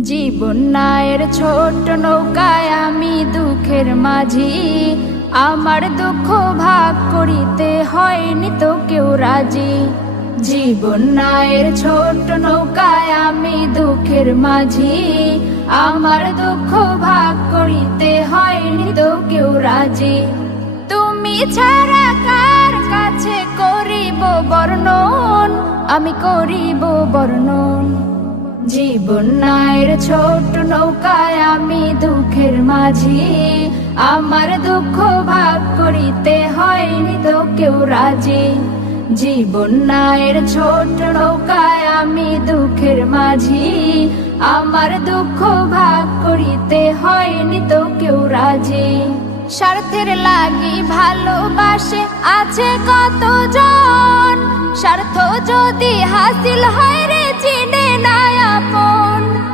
জীবন নায়ের ছোট নৌকায় আমি দুঃখের মাঝি, আমার দুঃখ ভাগ করিতে হয়নি তো কেউ রাজি। জীবন নায়ের ছোট নৌকায় আমি দুঃখের মাঝি, আমার দুঃখ ভাগ করিতে হয়নি তো কেউ রাজি। তুমি ছাড়া কার কাছে করিব বর্ণন, আমি করিব বর্ণন। জীবন নায়ের ছোট নৌকায় আমি দুঃখের মাঝি, আমার দুঃখ ভাগ করিতে হয়নি তো কেউ রাজি। জীবন নায়ের ছোট নৌকায় আমি দুঃখের মাঝি, আমার দুঃখ ভাগ করিতে হয়নি তো কেউ রাজি। স্বার্থের লাগি ভালোবাসে আছে কতজন, স্বার্থ যদি হাসিল হয় রে চিনে না আপন।